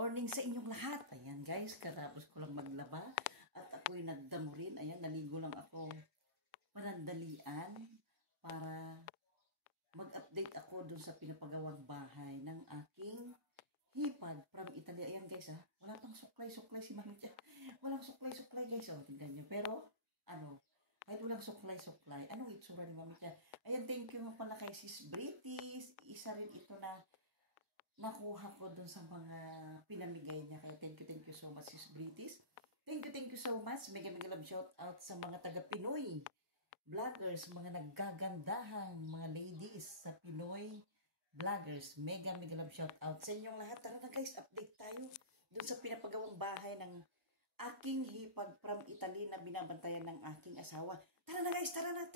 morning sa inyong lahat. Ayan guys, katapos ko lang maglaba at ako'y nagdamo rin. Ayan, naligo lang ako panandalian para mag-update ako dun sa pinapagawang bahay ng aking hipag from Italy. Ayan guys wala pang suklay-suklay si Mami Tia. Walang suklay-suklay guys. Tingnan nyo. Pero, kahit walang suklay-suklay, anong itsura ni Mami Tia? Ayan, thank you nga pala kay Sis British. Isa rin ito na nakuha ko dun sa mga pinamigay niya. Kaya thank you so much, Sis British. Thank you so much. Mega love shout out sa mga taga-Pinoy vloggers, mga naggagandahang mga ladies sa Pinoy vloggers. Mega love shout out sa inyong lahat. Tara na guys, update tayo dun sa pinapagawang bahay ng aking hipag from Italy na binabantayan ng aking asawa. Tara na guys, tara na.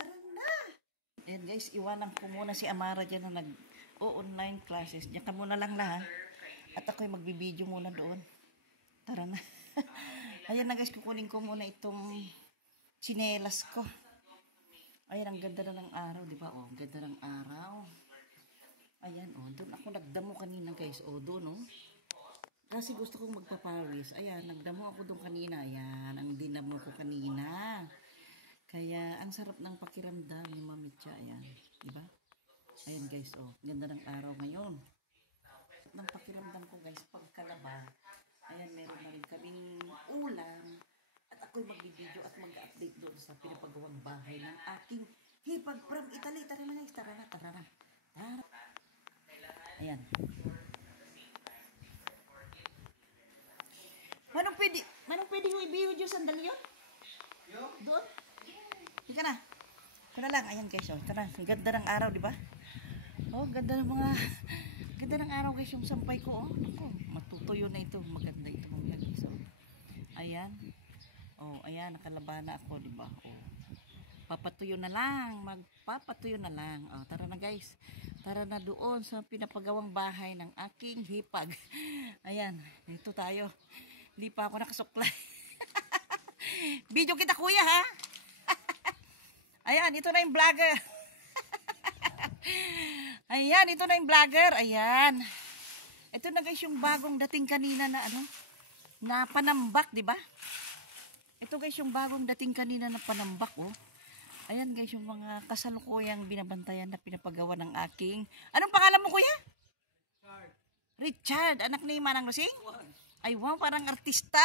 And guys, iwanan ko muna si Amara dyan na nag-o-online classes. Diyan ka muna lang lahat. At ako'y magbibideo muna doon. Tara na. Ayan na guys, kukunin ko muna itong tsinelas ko. Ayan, ang ganda na ng araw, di ba? Oh, ang ganda ng araw. Ayan, doon ako nagdamo kanina guys. Doon, kasi gusto kong magpapawis. Ayan, nagdamo ako doon kanina. Ayan, ang dinamo ko kanina. Kaya, ang sarap ng pakiramdam ni Mami Tia. Ayan, diba? Ayan guys, ganda ng araw ngayon. Ng pakiramdam ko guys, pagkalaba. Ayan, meron na rin kaming ulam. At ako'y magbibideo at mag-update doon sa pinapagawang bahay ng aking hipag from Italy. Tara na guys, tara na. Ayan. Manong pwede yung i-video sandali yun? Doon? Ika na. Ito na lang. Ayan guys. Ito na. Ang ganda ng araw, di ba? Ganda ng araw guys yung sampay ko. Matutuyo na ito. Maganda ito. Guys, ayan. Ayan. Nakalaba na ako, di ba? Papatuyo na lang. Magpapatuyo na lang. Tara na guys. Tara na doon sa pinapagawang bahay ng aking hipag. Ayan. Ito tayo. Hindi pa ako nakasuklay. Video kita kuya ha. Ayan, ito na yung vlogger. Ayan, ito na yung vlogger. Ayan. Ito na guys yung bagong dating kanina na na panambak, di ba? Ito guys yung bagong dating kanina na panambak, Ayan guys yung mga kasalukuyang binabantayan na pinapagawa ng aking. Anong pangalan mo kuya? Richard, anak ni Manang Rosing? Ay wow, parang artista.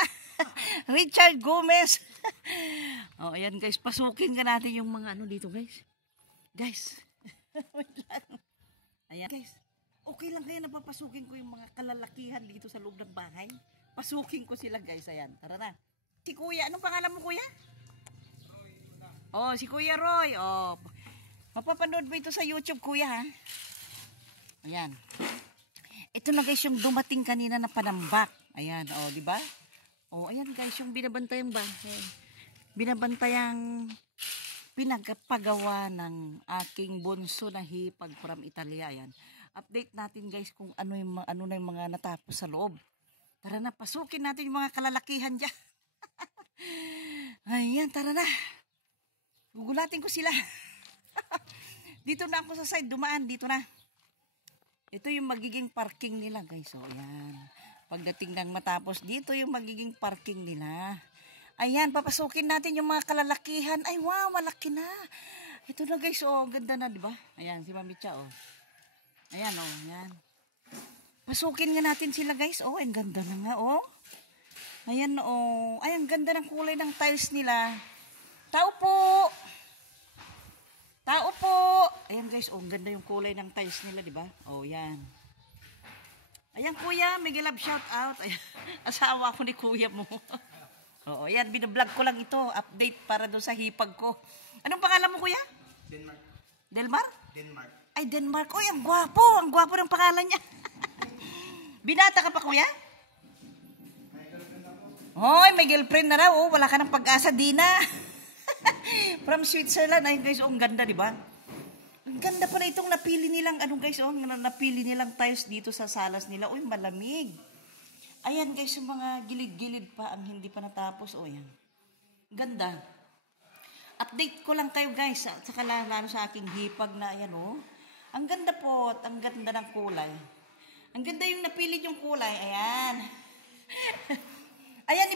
Richard Gomez. Ayan guys, pasukin ka natin yung mga dito guys. Guys. Ayan guys. Okay lang kaya napapasukin ko yung mga kalalakihan dito sa loob ng bahay. Pasukin ko sila guys. Ayan, tara na. Si kuya, anong pangalan mo kuya? Si Kuya Roy. Mapapanood mo ito sa YouTube kuya ha. Ayan. Ito na guys yung dumating kanina na panambak. Ayan, di ba? Ayan guys, yung binabantayang bahay. Binabantayang pinagpagawa ng aking bunso na hipag from Italia. Ayan. Update natin guys kung ano na yung mga natapos sa loob. Tara na, pasukin natin yung mga kalalakihan dyan. Ayan, tara na. Gugulatin ko sila. Dito na ako sa side, dumaan, dito na. Ito yung magiging parking nila guys. Ayan. Pagdating ng matapos, dito yung magiging parking nila. Ayan, papasukin natin yung mga kalalakihan. Ay wow, malaki na. Ito na guys, ganda na, di ba? Ayan, si Mami Tia, Ayan, ayan. Pasukin nga natin sila guys. Ang ganda na nga, Ayan, Ay, ang ganda ng kulay ng tiles nila. Tao po! Ayan guys, ang ganda yung kulay ng tiles nila, di ba? Ayan. Ayan kuya, mega love shout out. Ayan, asawa ko ni kuya mo. Ayan, binablog ko lang ito. Update para doon sa hipag ko. Anong pangalan mo kuya? Denmark. Delmar? Denmark. Ay, Denmark. Ang gwapo. Ang gwapo ng pangalan niya. Binata ka pa kuya? May girlfriend na raw. Wala ka ng pag-asa, Dina. From Switzerland. Ay guys, ang ganda, di ba? Ang ganda pala itong napili nilang, napili nilang tiles dito sa salas nila. Malamig. Ayan guys, yung mga gilid-gilid pa ang hindi pa natapos. Yan. Ganda. Update ko lang kayo guys. Saka lalo sa aking hipag na, ayan Ang ganda po. Ang ganda ng kulay. Ang ganda yung napili yung kulay. Ayan.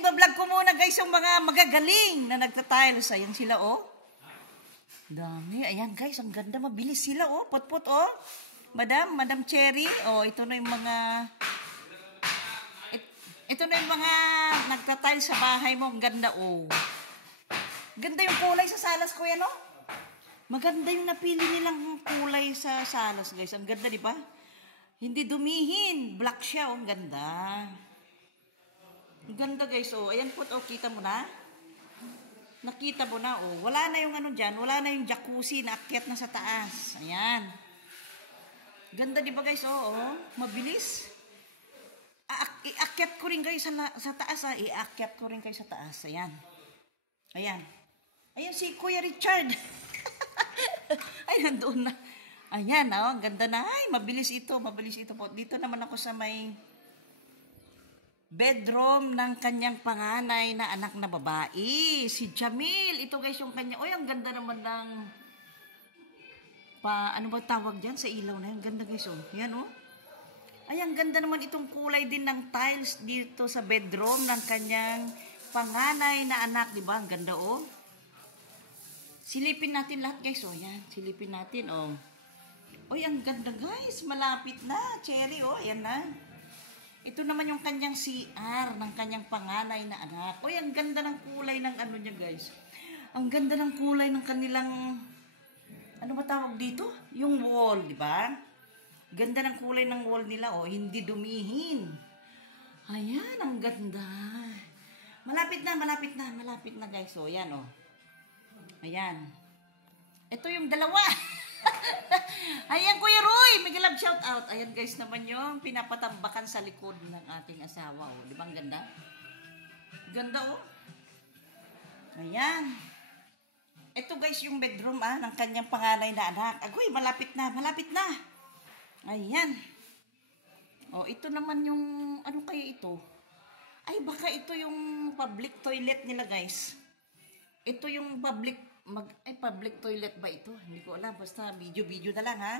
ibablog ko muna guys yung mga magagaling na nagtatiles. Ayan sila oh. Dami. Ayan guys, ang ganda. Mabilis sila oh. Put-put oh. Madam Cherry. Oh, ito na yung mga... Ito na yung mga nagtatiles sa bahay mo. Ang ganda oh. Ganda yung kulay sa salas ko yan oh. Maganda yung napili nilang kulay sa salas guys. Ang ganda di ba? Hindi dumihin. Black siya oh. Ang ganda. Ang ganda guys, oh. Ayan po, oh, kita mo na? Nakita mo na, oh. Wala na yung ano dyan, wala na yung jacuzzi na akyat na sa taas. Ayan. Ganda di ba guys, oh, oh. Mabilis. Iakyat ko rin guys sa taas, ah. Iakyat ko rin kayo sa taas. Ayan. Ayan. Ayan si Kuya Richard. Ay, nandoon na. Ayan, oh. Ganda na. Ay, mabilis ito po. Dito naman ako sa may... bedroom ng kanyang panganay na anak na babae, si Jamil. Ito guys yung kanya. Oy, ang ganda naman ng ano ba tawag diyan sa ilaw na 'yan? Ganda guys oh. Yan oh. Ay, ang ganda naman itong kulay din ng tiles dito sa bedroom ng kanyang panganay na anak, di ba? Ang ganda oh. Silipin natin lahat guys oh. Yan, silipin natin oh. Oy, ang ganda guys. Malapit na, Cherry oh. Ayan na. Ito naman yung kanyang CR ng kanyang panganay na anak. Uy, ang ganda ng kulay ng ano niya, guys. Ang ganda ng kulay ng kanilang, ano ba tawag dito? Yung wall, di ba? Ganda ng kulay ng wall nila, oh. Hindi dumihin. Ayan, ang ganda. Malapit na, guys. Oh, yan, oh. Ayan. Ito yung dalawa. Ayan, Kuya Roy, mega love shout out. Ayan guys naman yung pinapatambakan sa likod ng ating asawa. Oh. Di ba ang ganda? Ganda oh. Ayan. Ito guys yung bedroom ng kanyang panganay na anak. Agoy, malapit na. Ayan. Oh, ito naman yung, ano kaya ito? Ay, baka ito yung public toilet nila guys. Ito yung public toilet ba ito? Hindi ko alam. Basta video na lang ha.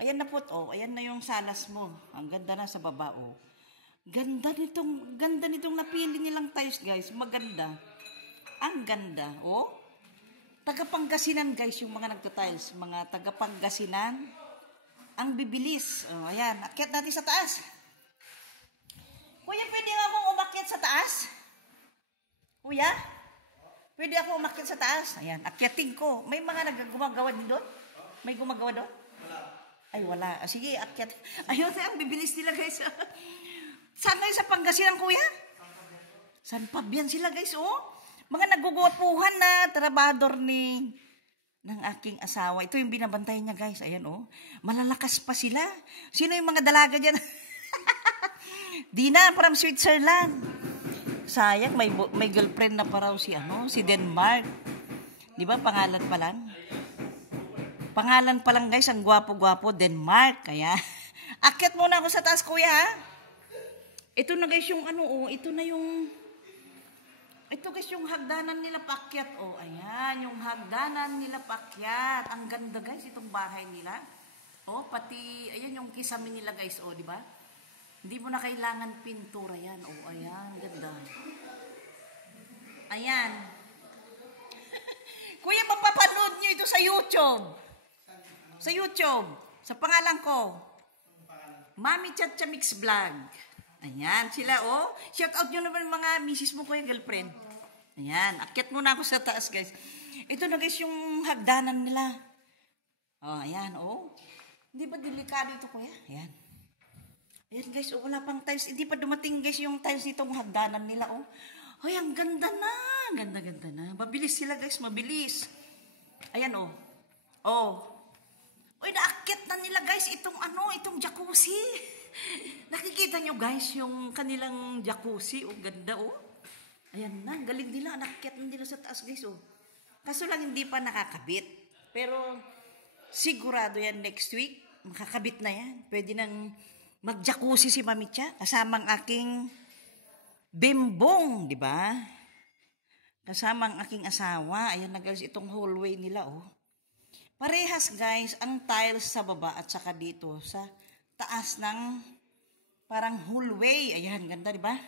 Ayan na po, oh. Ayan na yung salas mo. Ang ganda na sa baba, oh. Ganda nitong napili nilang tiles, guys. Maganda. Ang ganda, oh. Taga-Pangasinan, guys, yung mga nagtatiles. Mga taga-Pangasinan. Ang bibilis. Oh, ayan. Akyat natin sa taas. Kuya, pwede nga akong umakyat sa taas? Kuya? Pwede ako umakyat sa taas. Ayan, akyatin ko. May mga gumagawa din doon? May gumagawa doon? Wala. Ay, wala. Sige, akyat. Ayun, ang bibilis nila, guys. Saan kayo sa Pangasinan, kuya? San Fabian sila, guys, oh. Mga naguguwapuhan na trabador ng aking asawa. Ito yung binabantay niya, guys. Ayan, oh. Malalakas pa sila. Sino yung mga dalaga dyan? Dina, from Switzerland. Sayang, may girlfriend na pa raw si Denmark. Di ba, pangalan pa lang? Pangalan pa lang guys, ang gwapo-gwapo, Denmark. Kaya, akyat muna ako sa taas, kuya. Ito na guys yung ito guys yung hagdanan nila paakyat. Oh, ayan, yung hagdanan nila paakyat. Ang ganda guys, itong bahay nila. Oh, pati, ayan yung kisame nila guys, oh, di ba? Hindi mo na kailangan pintura yan. Oh, ayan. Ganda. Ayan. Kuya, mapapanood nyo ito sa YouTube. Sa YouTube. Sa pangalan ko. Mami Chacha Mix Vlog. Ayan, sila, oh. Shout out nyo naman mga misis mo ko yung girlfriend. Ayan. Akyat muna ako sa taas, guys. Ito na, guys, yung hagdanan nila. Oh, ayan, oh. Hindi ba delikado ito, kuya? Ayan. Ayan guys, oh, wala pang tiles. Hindi pa dumating guys yung tiles nitong hagdanan nila, oh. Ay, ang ganda na. Ganda na. Mabilis sila guys, mabilis. Ayan, oh. Oh. Uy, naakyat na nila guys itong jacuzzi. Nakikita nyo guys yung kanilang jacuzzi. Oh, ganda, oh. Ayan na, galing nila. Naakyat na nila sa taas guys, oh. Kaso lang hindi pa nakakabit. Pero, sigurado yan next week. Makakabit na yan. Pwede nang mag-jacuzzi si Mami Cha, kasamang aking bimbong, di ba? Kasamang aking asawa. Ayan na guys, itong hallway nila, oh. Parehas guys, ang tiles sa baba at saka dito sa taas ng parang hallway. Ayan, ganda, di ba?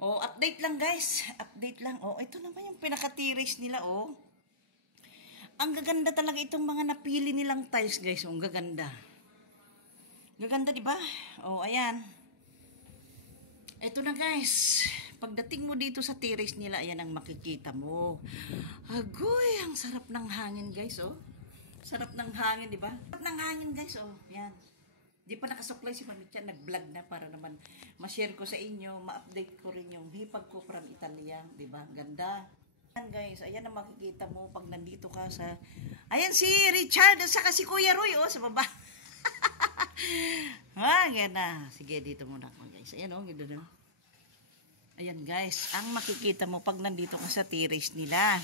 Oh, update lang guys. Update lang. Oh, ito naman yung pinaka-terrace nila, oh. Ang gaganda talaga itong mga napili nilang tiles, guys. Oh, ang gaganda. Gaganda, di ba? Oh, ayan. Ito na, guys. Pagdating mo dito sa terrace nila, ayan ang makikita mo. Agoy, ang sarap ng hangin, guys, oh. Sarap ng hangin, di ba? Sarap ng hangin, guys, oh. Ayan. Di pa nakasuklay si Mami Chan, nag-vlog na para naman ma-share ko sa inyo, ma-update ko rin yung hipag ko from Italia, di ba? Ganda. Ayan guys, ayan ang makikita mo pag nandito ka sa... Ayan si Richard at saka si Kuya Roy, oh, sa baba. Ayan na. Sige, dito muna ako guys. Ayan oh, ganda na. Ayan guys, ang makikita mo pag nandito ka sa terrace nila.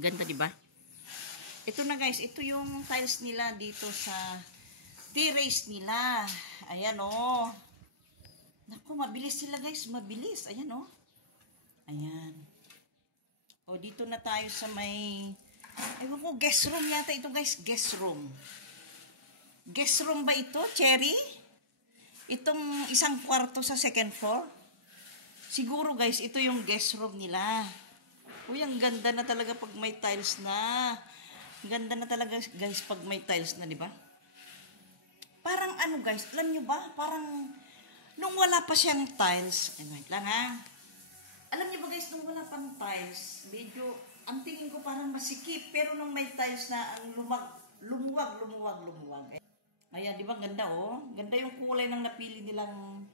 Ganda, di ba? Ito na guys, ito yung tiles nila dito sa terrace nila. Ayan oh. Naku, mabilis sila guys, mabilis. Ayan oh. Ayan. O, dito na tayo sa may... Ewan ko, guest room yata ito guys. Guest room. Guest room ba ito, Cherry? Itong isang kwarto sa second floor? Siguro guys, ito yung guest room nila. Uy, ang ganda na talaga pag may tiles na. Ganda na talaga guys pag may tiles na, di ba? Parang ano guys, alam nyo ba? Parang nung wala pa siyang tiles. Wait lang ha. Alam niyo ba guys, nung wala pang tiles, medyo, ang tingin ko parang masikip. Pero nung may tiles na, ang lumuwag. Ayan, di ba? Ganda oh. Ganda yung kulay ng napili nilang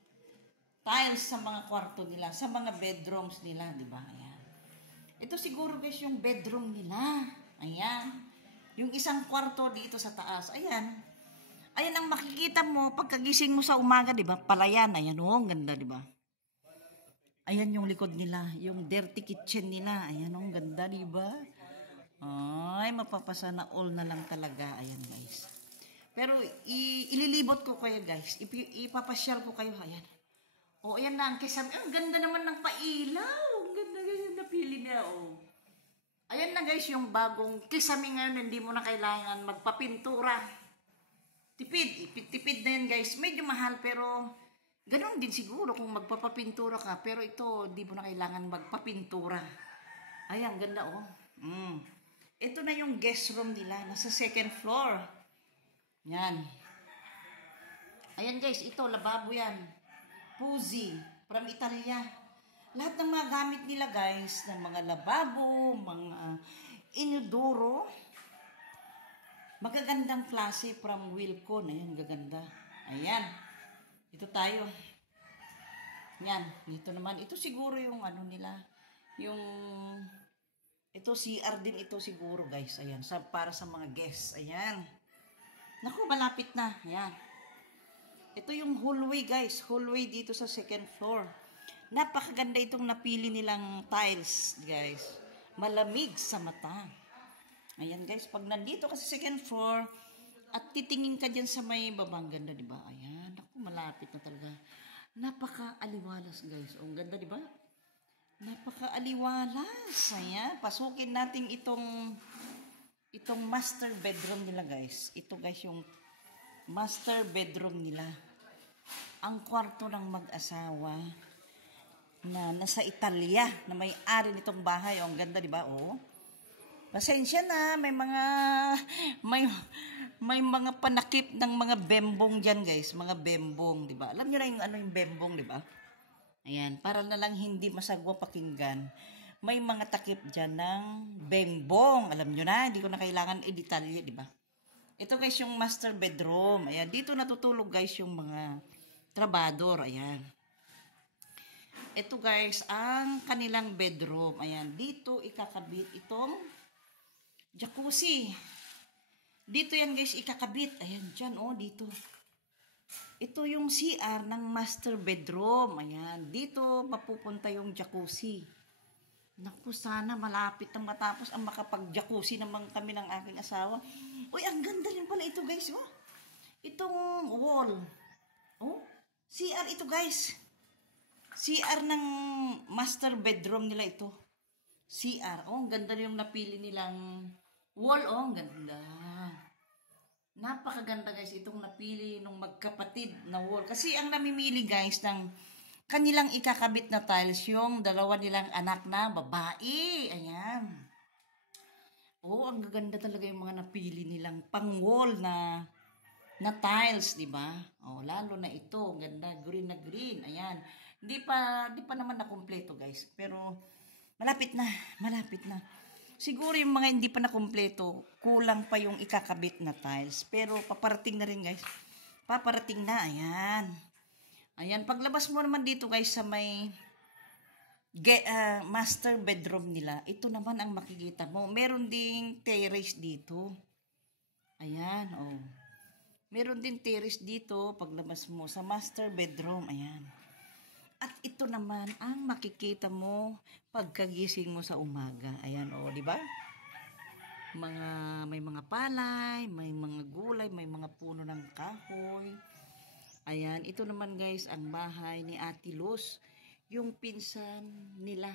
tiles sa mga kwarto nila, sa mga bedrooms nila, di ba? Ayan. Ito siguro guys yung bedroom nila. Ayan. Yung isang kwarto dito sa taas. Ayan. Ayan ang makikita mo pagkagising mo sa umaga, di ba? Palayan. Ayan oh, ang ganda, di ba? Ayan yung likod nila, yung dirty kitchen nila. Ayan, ang ganda, diba? Ay, mapapasa na all na lang talaga. Ayan, guys. Pero, ililibot ko kayo, guys. Ipapasyal ko kayo. Ayan. O, ayan na. Ang ganda naman ng pailaw. Ang ganda, ganyan napili niya, oh. Ayan na, guys, yung bagong kisame ngayon. Hindi mo na kailangan magpapintura. Tipid na yan, guys. Medyo mahal, pero... Ganon din siguro kung magpapapintura ka, pero ito, di mo na kailangan magpapintura. Ayan, ganda oh. Ito na yung guest room nila, nasa second floor. Yan. Ayan guys, ito, lababo yan. Puzzi, from Italia. Lahat ng mga gamit nila guys, ng mga lababo, mga inodoro, magagandang klase from Wilcon. Ayan, gaganda. Ayan. Ito tayo. Yan. Dito naman. Ito siguro yung ano nila. Yung... Ito CR din ito siguro guys. Ayan. Para sa mga guests. Ayan. Naku, malapit na. Ayan. Ito yung hallway guys. Hallway dito sa second floor. Napakaganda itong napili nilang tiles guys. Malamig sa mata. Ayan guys. Pag nandito ka sa second floor at titingin ka dyan sa may babang ganda, diba? Ayan. Malapit na talaga. Napaka-aliwalas guys. O, ang ganda, di ba? Napaka-aliwalas. Ayan. Pasukin natin itong master bedroom nila guys. Ito guys yung master bedroom nila. Ang kwarto ng mag-asawa na nasa Italia na may-ari nitong bahay. O, ang ganda, di ba? O. Pasensya na, may mga panakip ng mga bembong diyan, guys, mga bembong, 'di ba? Alam niyo na yung ano yung bembong, 'di ba? Ayan, para na lang hindi masagwa pakinggan. May mga takip diyan ng bembong. Alam niyo na, hindi ko na kailangan i-detalye, 'di ba? Ito guys yung master bedroom. Ayan, dito natutulog guys yung mga trabador, ayan. Ito guys, ang kanilang bedroom. Ayan, dito ikakabit itong jacuzzi. Dito yan guys, ikakabit. Ayan, dyan, oh, dito. Ito yung CR ng master bedroom. Ayan, dito mapupunta yung jacuzzi. Naku, sana malapit na matapos ang makapag-jacuzzi naman kami ng aking asawa. Uy, ang ganda rin pala ito guys, oh. Itong wall. Oh, CR ito guys. CR ng master bedroom nila ito. CR. Oh, ang ganda yung napili nilang wall. Oh, ang ganda. Napakaganda guys itong napili nung magkapatid na wall. Kasi ang namimili guys ng kanilang ikakabit na tiles, yung dalawa nilang anak na babae. Ayan. Oh, ang gaganda talaga yung mga napili nilang pang-wall na tiles, di ba? Oh, lalo na ito, ganda, green na green. Ayan. Hindi pa naman na kumpleto, guys. Pero malapit na, malapit na. Siguro yung mga hindi pa na kumpleto, kulang pa yung ikakabit na tiles. Pero paparating na rin, guys. Paparating na, ayan. Ayan, paglabas mo naman dito, guys, sa may master bedroom nila, ito naman ang makikita mo. Meron ding terrace dito. Ayan, oh. Meron din terrace dito, paglabas mo sa master bedroom. Ayan. At ito naman ang makikita mo pagkagising mo sa umaga. Ayan, oh, di ba? May mga palay, may mga gulay, may mga puno ng kahoy. Ayan, ito naman guys ang bahay ni Ate Luz, yung pinsan nila.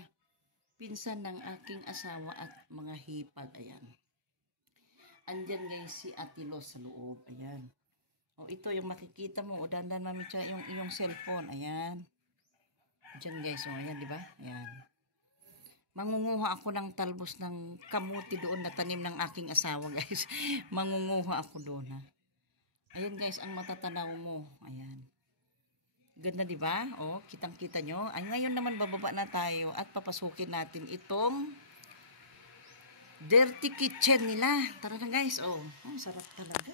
Pinsan ng aking asawa at mga hipag. Ayan. Andyan guys si Ate Luz sa loob. Ayan. O ito yung makikita mo. O dandan mami siya yung iyong cellphone. Ayan. Diyan guys, oh, ayan, di ba? Ayan. Mangunguha ako ng talbos ng kamuti doon na tanim ng aking asawa, guys. Mangunguha ako doon, ha. Ayan, guys, ang matatanaw mo. Ayan. Ganda, di ba? Oh, kitang-kita nyo. Ay, ngayon naman bababa na tayo at papasukin natin itong dirty kitchen nila. Tara na, guys. Oh, sarap talaga.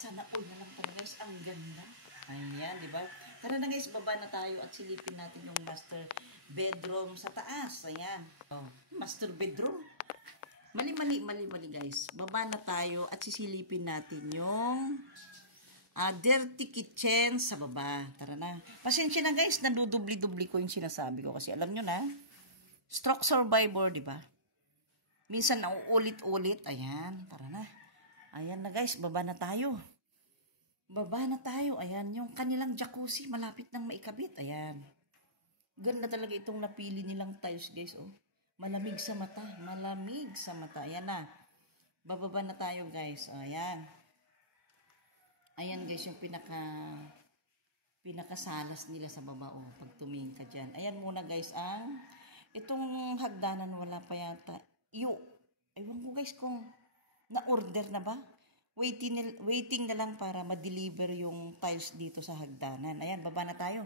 Sana all na lang talaga, guys. Ang ganda. Ayan, di ba? Tara na guys, baba na tayo at silipin natin yung master bedroom sa taas. Ayan. Oh, master bedroom. Mali guys. Baba na tayo at sisilipin natin yung dirty kitchen sa baba. Tara na. Pasensya na guys, nadudubli-dubli ko yung sinasabi ko kasi alam nyo na, stroke survivor, di ba? Minsan nauulit-ulit. Ayan, tara na. Ayan na guys, baba na tayo. Baba na tayo. Ayan, yung kanilang jacuzzi, malapit nang maikabit. Ayan. Ganda talaga itong napili nilang tiles, guys. Oh. Malamig sa mata. Malamig sa mata. Ayan na. Bababa na tayo, guys. Ayan. Ayan, guys, yung pinakasalas nila sa baba. Oh, pag tumingin ka dyan. Ayan muna, guys, itong hagdanan wala pa yata. Ewan ko, guys, kung na-order na ba? Waiting na lang para ma-deliver yung tiles dito sa hagdanan. Ayan, baba na tayo.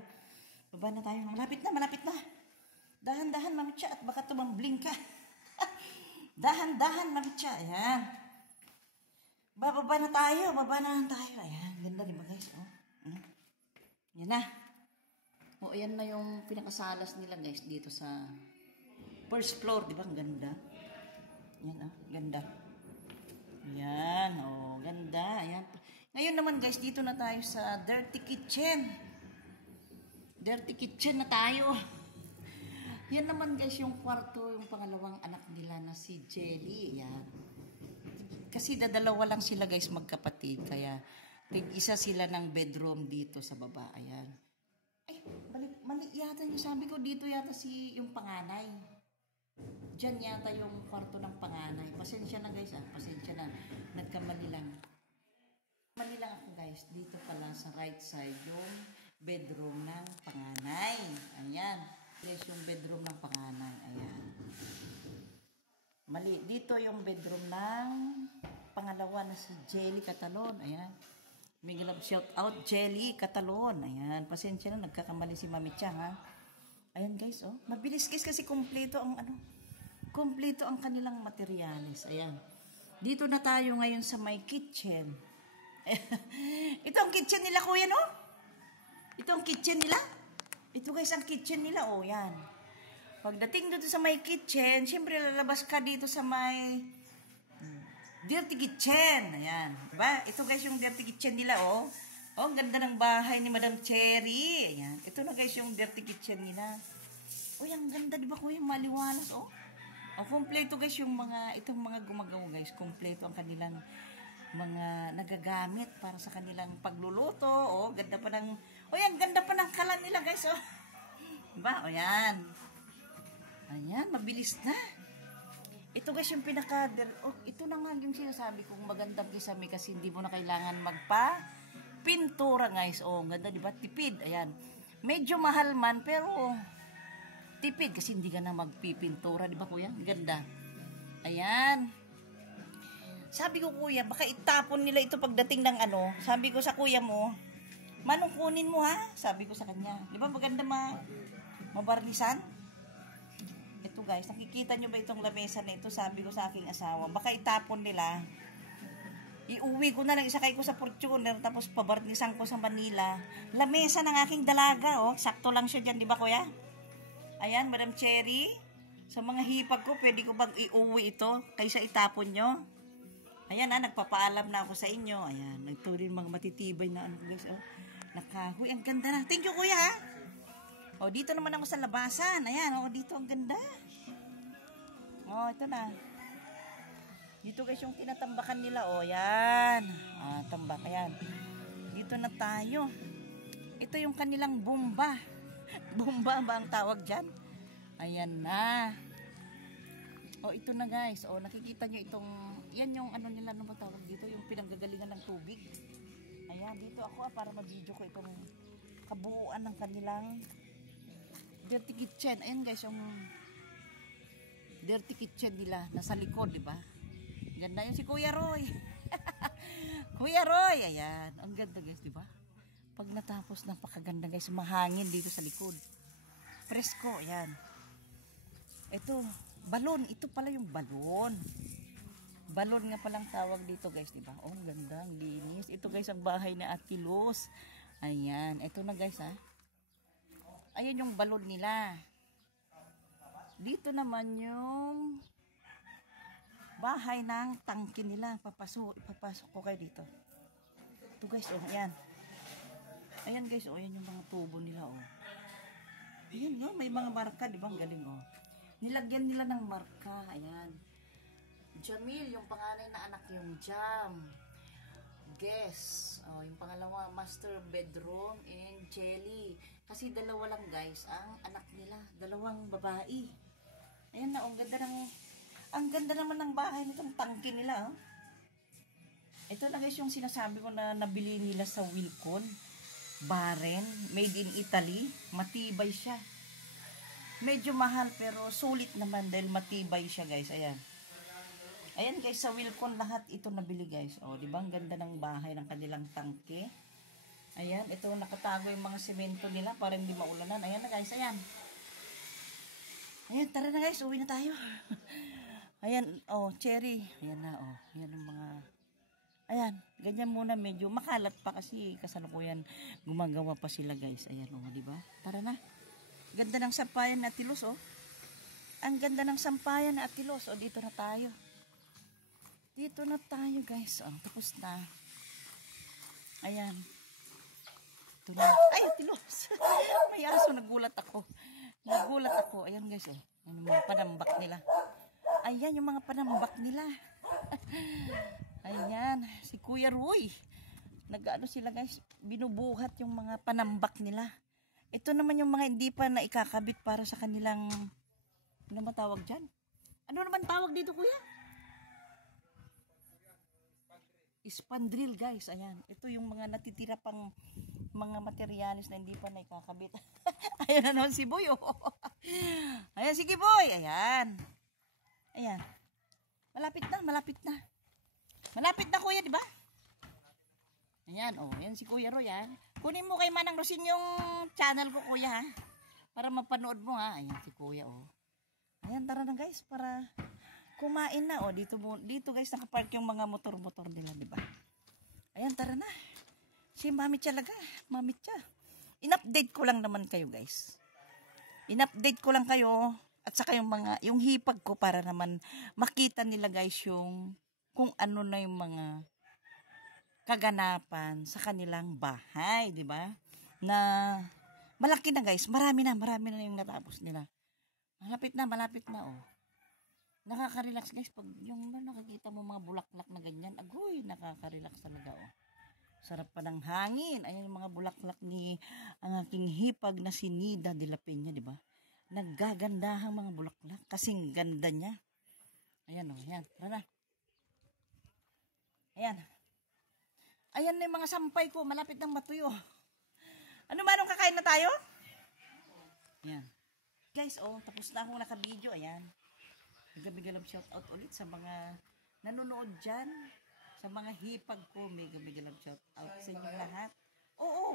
Baba na tayo. Malapit na, malapit na. Dahan-dahan, mamitsa, at baka tumambling ka. Dahan-dahan, mamitsa. Ayan. Baba na tayo, baba na tayo. Ayan, ganda di ba guys? Oh. Yan na. O, ayan na yung pinakasalas nila guys dito sa first floor. Di ba? Ang ganda. Yan, oh, ganda. Ayan, oh, ganda. Ayan. Ngayon naman guys, dito na tayo sa dirty kitchen. Dirty kitchen na tayo. Yan naman guys, yung kwarto, yung pangalawang anak nila na si Jelly. Ayan. Kasi dadalawa lang sila guys magkapatid. Kaya tig-isa sila ng bedroom dito sa baba. Ayan. Ay, mali yata yung sabi ko. Dito yata yung panganay. Diyan yata yung kwarto ng panganay. Pasensya na guys, pasensya na. Nagkamali lang. Mali lang ako guys. Dito pala sa right side yung bedroom ng panganay. Ayan. Guys, yung bedroom ng panganay. Ayan. Mali. Dito yung bedroom ng pangalawa na si Jelly Catalon. Ayan. May galap shout out Jelly Catalon. Ayan. Pasensya na. Nagkakamali si Mami Chang, ha. Ayan guys, oh. Mabilis guys kasi kumpleto ang kumpleto ang kanilang materyales. Ayan. Dito na tayo ngayon sa may kitchen. Ito ang kitchen nila, kuya, no? Ito ang kitchen nila. Ito guys ang kitchen nila, oh, yan. Pagdating dito sa may kitchen, siyempre lalabas ka dito sa may dirty kitchen. Ayan. Diba? Ito guys yung dirty kitchen nila, oh. Oh, ang ganda ng bahay ni Madam Cherry. Ayan. Ito na guys yung dirty kitchen nila. Oh, ang ganda, diba kuya? Maliwalas, oh. Oh, kompleto guys yung itong mga gumagawa guys. Kompleto ang kanilang mga nagagamit para sa kanilang pagluluto. Oh, ganda pa ng, oh yan, ganda pa ng kalan nila guys, oh. Diba? Oh, yan. Ayan, mabilis na. Ito guys yung ito na nga yung sinasabi kong magandang kisame kasi hindi mo na kailangan pintura guys. Oh, ganda diba? Tipid. Ayan. Medyo mahal man, pero tipid kasi hindi ka na magpipintura, di ba kuya? Ganda. Ayan. Sabi ko kuya, baka itapon nila ito pagdating ng ano. Sabi ko sa kuya mo, Manong kunin mo ha? Sabi ko sa kanya. Di ba maganda mabarnisan? Ito guys, nakikita nyo ba itong lamesa na ito? Sabi ko sa aking asawa, baka itapon nila. Iuwi ko na lang, isakay ko sa Fortuner, tapos pabarnisan ko sa Manila. Lamesa ng aking dalaga, oh. Sakto lang siya dyan, di ba kuya? Ayan, Madam Cherry. Sa mga hipag ko, pwede ko bang iuwi ito kaysa itapon nyo? Ayan ha, nagpapaalam na ako sa inyo. Ayan, nagtuloy mga matitibay na ano guys, oh. Nakahoy, ang ganda na. Thank you kuya ha. O, dito naman ako sa labasan. Ayan, o, dito ang ganda. O, ito na. Dito guys yung tinatambakan nila. O, yan. Tambak, ayan. Dito na tayo. Ito yung kanilang bomba. Bomba ba ang tawag dyan? Ayan na. O, ito na guys. O, nakikita nyo itong, yan yung ano nila, ano ba tawag dito? Yung pinanggagalingan ng tubig. Ayan, dito ako para ma-video ko itong kabuuan ng kanilang dirty kitchen. Ayan guys, yung dirty kitchen nila nasa likod, di ba? Ganda yun si Kuya Roy. Kuya Roy, ayan. Ang ganda guys, di ba? Pag natapos, napakaganda guys. Mahangin dito sa likod. Presko, ayan. Ito, balon. Ito pala yung balon. Balon nga palang tawag dito guys, di ba? Oh, ganda, ang linis. Ito guys, ang bahay ni Ate Luz. Ayan, ito na guys ha. Ayan yung balon nila. Dito naman yung bahay ng tangke nila. Ipapasok ko kayo dito. Ito guys, oh, ayan. Ayan guys, oh, ayan yung mga tubo nila, oh. Ayan, oh, may mga marka, di ba? Ang galing, oh. Nilagyan nila ng marka, ayan. Jamil, yung panganay na anak yung Jam. Guess, oh, yung pangalawa, master bedroom, and Jelly. Kasi dalawa lang guys, ang anak nila. Dalawang babae. Ayan na, ang ganda naman ng bahay nitong tangke nila. Oh. Ito na guys yung sinasabi ko na nabili nila sa Wilcon. Baren, made in Italy. Matibay siya. Medyo mahal pero sulit naman dahil matibay siya guys. Ayan. Ayan guys, sa Wilcon lahat ito nabili guys. O, di ba? Ang ganda ng bahay ng kanilang tangke. Ayan, ito nakatago yung mga semento nila para hindi maulanan. Ayan na guys, ayan. Ayan, tara na guys, uwi na tayo. Ayan, oh, cherry. Ayan na, oh. Ayan ang mga... Ayan, ganyan muna, medyo makalat pa kasi kasalukuyan gumagawa pa sila guys. Ayan, oh, di ba? Tara na. Ganda ng sampayan na Ate Luz, oh. Ang ganda ng sampayan na Ate Luz. O, dito na tayo. Dito na tayo guys. Oh, tapos na. Ayan. Ito na. Ay, Ate Luz. May aso. Nagulat ako. Ayan guys. Oh. Ayan yung mga panambak nila. Ayan yung mga panambak nila. Ayan. Si Kuya Roy. Nag-ano sila guys. Binubuhat yung mga panambak nila. Ito naman yung mga hindi pa na ikakabit para sa kanilang... Ano naman tawag dyan? Ano naman tawag dito kuya? Spandrel guys, ayan. Ito yung mga natitira pang mga materialis na hindi pa naikakabit. Ayan na naman si Boy, oh. Ayan, sige Boy, ayan. Ayan. Malapit na. Malapit na kuya, di ba? Ayan, oh. Ayan si Kuya Roy, ha. Kunin mo kay Manang Rosin yung channel ko, kuya, ha. Para mapanood mo, ha. Ayan si Kuya, oh. Ayan, tara na guys, para... Kumain na, oh. Dito guys, nakapark yung mga motor-motor nila, di ba? Ayan, tara na. Si Mami talaga, Mami Cha. In-update ko lang naman kayo, guys. In-update ko lang kayo at saka yung hipag ko para naman makita nila, guys, yung kung ano na yung mga kaganapan sa kanilang bahay, di ba? Na malaki na, guys. Marami na yung natapos nila. Malapit na, oh. Nakaka-relax guys pag yung nakakita mo mga bulaklak na ganyan. Agoy, nakaka-relax talaga, oh. Sarap pa ng hangin. Ayan yung mga bulaklak ni ang aking hipag na si Nida de la Peña, di ba? Naggagandahang mga bulaklak kasing ganda niya. Ayan, oh, ayan. Tara. Ayan. Ayan na yung mga sampay ko, malapit ng matuyo. Ano manong kakain na tayo? Yan. Guys, tapos na akong naka-video. Ayan. Mega shout out ulit sa mga nanonood dyan. Sa mga hipag ko, mega shout out sa inyong lahat. Oo.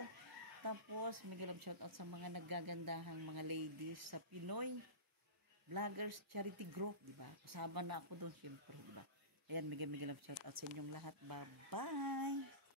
Tapos, mega shout out sa mga naggagandahang mga ladies sa Pinoy Vloggers Charity Group, di ba? Kasama na ako doon, syempre, di ba? Ayan, mega shout out sa inyong lahat. Bye-bye!